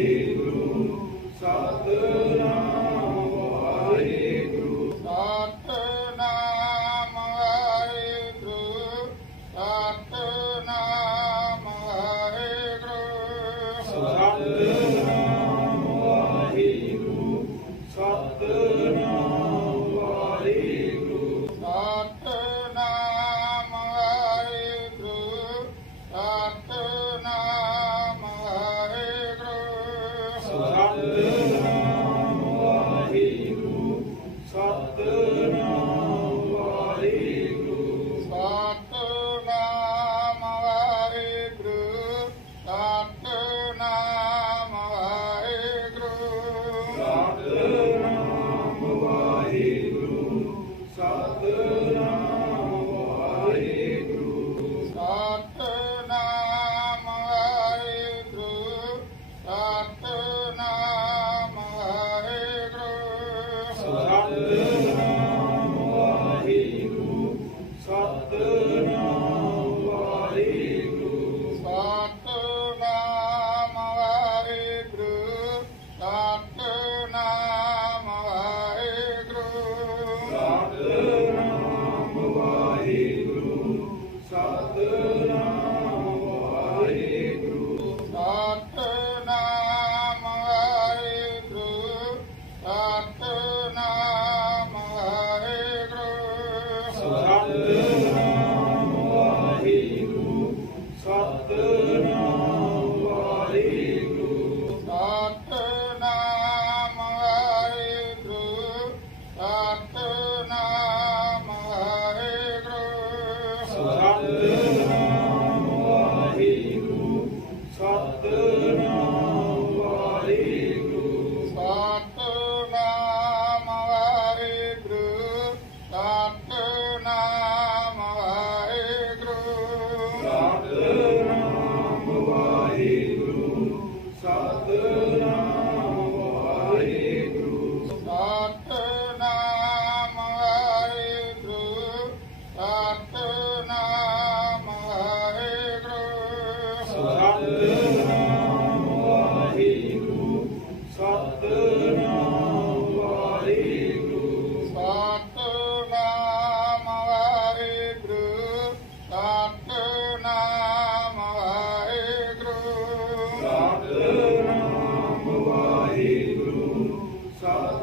you.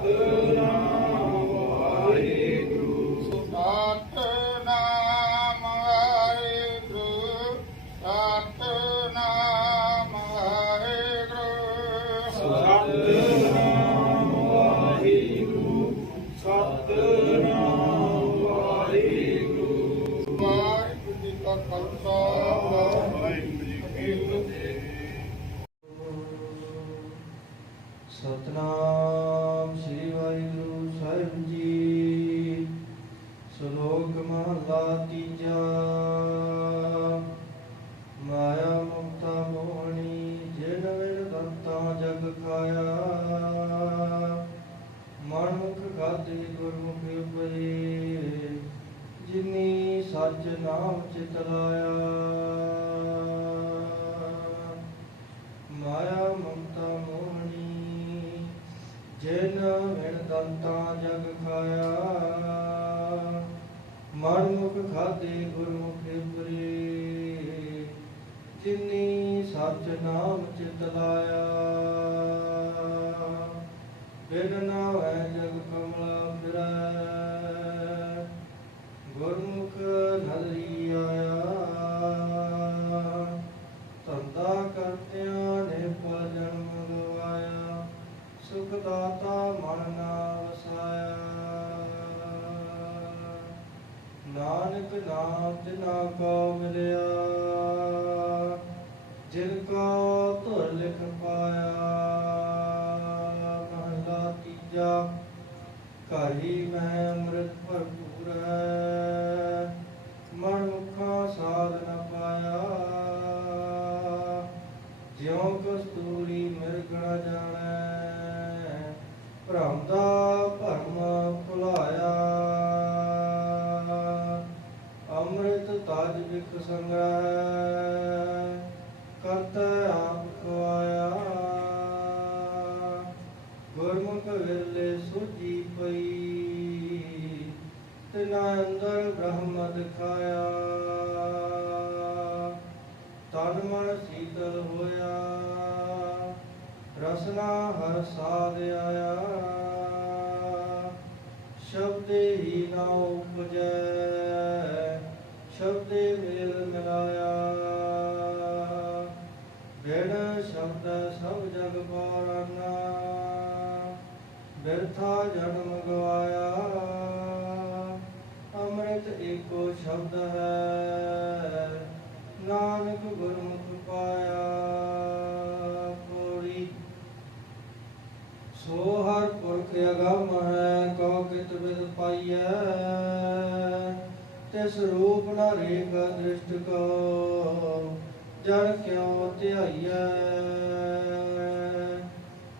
Good. Satnam ਸ੍ਰੀ ਵਾਹਿਗੁਰੂ ਸਾਹਿਬ ਜੀ। ਸ਼ਲੋਕ ਮਹਲਾ ਤੀਜਾ। ਮਾਇਆ ਮੁਕਤਾ ਮੋਹਣੀ, ਜਿਨ ਵਿਣ ਦੰਤਾ ਜਗ ਖਾਇਆ। ਮਨ ਮੁਖ ਖਾਤੇ ਗੁਰਮੁਖ ਉਪਰੇ ਜਿਨੀ ਸੱਚ ਨਾਮ ਚਿਤ ਲਾਇਆ। ਮਾਇਆ ਮਮਤਾ ਮੋਹਣੀ ਜਿਨ ਵਿਣ ਦੰਤਾ ਜਗ ਖਾਇਆ, ਮਨ ਮੁਖ ਖਾਦੇ ਗੁਰਮੁਖ ਪਰੇ ਜਿਨੀ ਸੱਚ ਨਾਮ ਚਿਤ ਲਾਇਆ, ਬਿਨ ਹੈ ਜਗ ਕਮਲਾ ਫਿਰੈ। ਗੁਰਮੁਖ ਨਦਰੀ ਆਇਆ, ਧੰਦਾ ਕਰਤਿਆਂ ਸੁਖ ਦਾਤਾ ਮਨ ਨਾ ਵਸਾਇਆ। ਨਾਨਕ ਨਾਮ ਤਿਨਾ ਕੋ ਮਿਲਿਆ। ਤਾਜ ਵਿਖ ਸੰਗ੍ਰਹਿ, ਕਰਤਾ ਆਪ ਖਵਾਇਆ। ਗੁਰਮੁਖ ਵੇਲੇ ਸੁਜੀ ਪਈ ਤਿਨਾ ਅੰਦਰ ਬ੍ਰਹਮ ਦਿਖਾਇਆ। ਤਨ ਮਨ ਸੀਤਲ ਹੋਇਆ, ਰਸਨਾ ਹਰ ਸਾਧ ਆਇਆ। ਸ਼ਬਦੇ ਹੀ ਨਾ ਉਪਜੈ ਸ਼ਬਦ ਸਭ ਜਗ ਪਾਰਨਾ, ਬਿਰਥਾ ਜਨਮ ਗਵਾਇਆ ਅੰਮ੍ਰਿਤ ਏਕੋ ਸ਼ਬਦ ਹੈ, ਨਾਨਕ ਗੁਰਮੁਖ ਪਾਇਆ। ਪੂਰੀ ਸੋ ਹਰ ਪੁਰਖ ਅਗੰਮ ਹੈ, ਕਉ ਕਿਤ ਬਿਦ ਪਾਈਐ। ਤਿਸ ਰੂਪ ਨਾ ਰੇਖ ਦ੍ਰਿਸ਼ਟ ਕੋ ਜਨ ਕਿਉ ਧਿਆਈਐ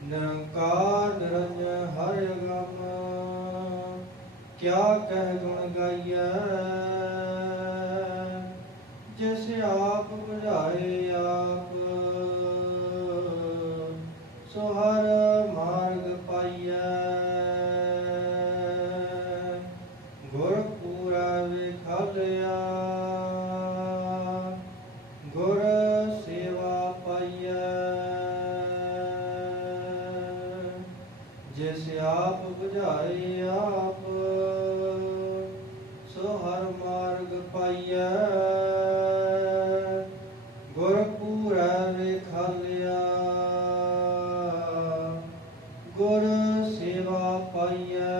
ਨਿਰੰਕਾਰ ਨਿਰੰਜਨ ਹਰਿ ਅਗੰਮ। ਕਿਆ ਕਹਿ ਗੁਣ ਗਾਈਐ? ਜਿਸ ਆਪ ਬੁਝਾਏ ਆਪ, ਸੋ ਹਰ ਮਾਰਗ ਪਾਈਐ। ਜਿਸ ਆਪ ਬੁਝਾਏ ਆਪ, ਸੋ ਹਰ ਮਾਰਗ ਪਾਈਐ। ਗੁਰ ਪੂਰਾ ਲਿਆ ਗੁਰ ਸੇਵਾ ਪਾਈਐ।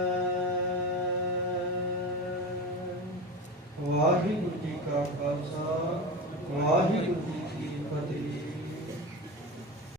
ਵਾਹਿਗੁਰੂ ਜੀ ਕਾ ਖਾਲਸਾ।